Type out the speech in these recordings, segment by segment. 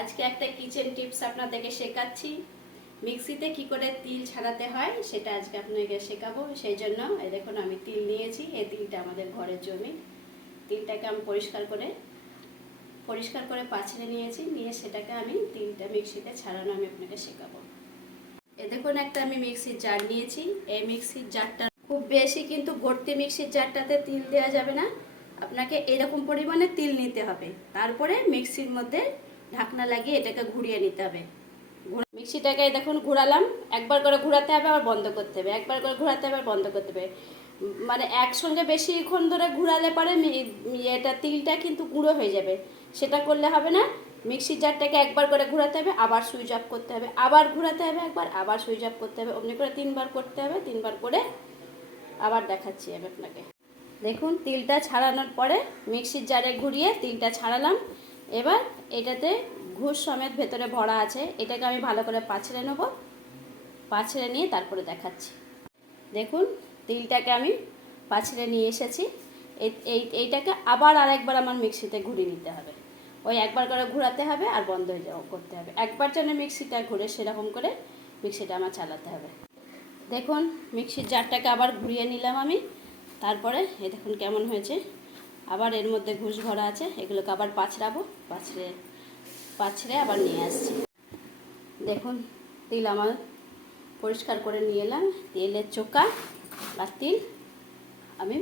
আজকে একটা kitchen tips আপনাদেরকে শেখাচ্ছি। মিক্সিতে কি করে তিল ছাড়াতে হয় সেটা আজকে আপনাকে শেখাবো। সেই জন্য এই দেখুন আমি তিল নিয়েছি। এই তিলটা আমাদের ঘরের জমি। তিলটাকে আমি পরিষ্কার করে পাছড়ে নিয়েছি, নিয়ে সেটাকে আমি তিলটা মিক্সিতে ছাড়ানো আমি আপনাকে শেখাবো। এই দেখুন একটা আমি মিক্সির জার নিয়েছি। এই মিক্সির জারটা খুব বেশি কিন্তু ভর্তি মিক্সির জারটাতে তিল দেওয়া যাবে না। আপনাকে এরকম পরিমাণে তিল নিতে হবে, তারপরে মিক্সির মধ্যে ঢাকনা লাগিয়ে এটাকে ঘুরিয়ে নিতে হবে। মিক্সিটাকে দেখুন ঘোরালাম, একবার করে ঘোরাতে হবে আবার বন্ধ করতে হবে, একবার করে ঘোরাতে হবে আর বন্ধ করতে হবে। মানে একসঙ্গে বেশিক্ষণ ধরে ঘোরালে পরে এটা তিলটা কিন্তু গুঁড়ো হয়ে যাবে। সেটা করলে হবে না। মিক্সির জারটাকে একবার করে ঘোরাতে হবে, আবার সুইচ অফ করতে হবে, আবার ঘোরাতে হবে একবার, আবার সুইচ অফ করতে হবে। অমনি করে 3বার করতে হবে। 3বার করে আবার দেখাচ্ছি আমি আপনাকে। দেখুন তিলটা ছাড়ানোর পরে মিক্সির জারে ঘুরিয়ে তিলটা ছাড়ালাম। এবার এটাতে ঘুষ সমেত ভেতরে ভরা আছে, এটাকে আমি ভালো করে পাছড়ে নেব। পাছড়ে নিয়ে তারপরে দেখাচ্ছি। দেখুন তিলটাকে আমি পাছড়ে নিয়ে এসেছি। এইটাকে আবার আরেকবার আমার মিক্সিতে ঘুরিয়ে নিতে হবে। ওই একবার করে ঘোরাতে হবে আর বন্ধ হয়ে যাওয়া করতে হবে। একবার যেন মিক্সিটা ঘুরে সেরকম করে মিক্সিটা আমার চালাতে হবে। দেখুন মিক্সির জারটাকে আবার ঘুরিয়ে নিলাম আমি। তারপরে এই দেখুন কেমন হয়েছে। আবার এর মধ্যে ঘুষ ভরা আছে, এগুলোকে আবার পাছড়াবো। পাছড়ে আবার নিয়ে আসছি। দেখুন তিল আমার পরিষ্কার করে নিয়ে এলাম। তেলের চোকা আর তিল আমি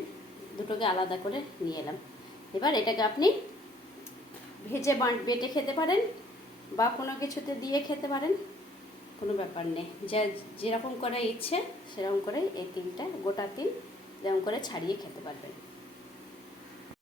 দুটোকে আলাদা করে নিয়ে এলাম। এবার এটাকে আপনি ভেজে বেটে খেতে পারেন বা কোনো কিছুতে দিয়ে খেতে পারেন, কোনো ব্যাপার নেই। যেরকম করে ইচ্ছে সেরকম করে এই তিলটা, গোটা তিল যেরকম করে ছাড়িয়ে খেতে পারবেন।